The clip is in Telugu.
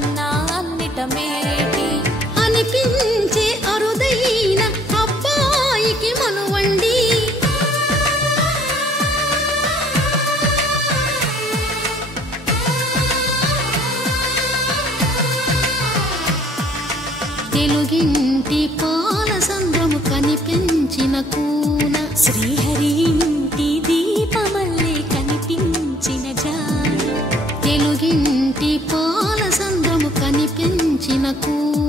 కన్నా అన్నిట మేటి అనిపించే అరుదైన అబ్బాయికి మనువండి తెలుగింటి పాల సంద్రము కనిపించిన కూన శ్రీహరి ఇంటి దీపమల్లే కనిపించిన జాడ తెలుగింటి పాల సంద్రము కనిపించిన కూన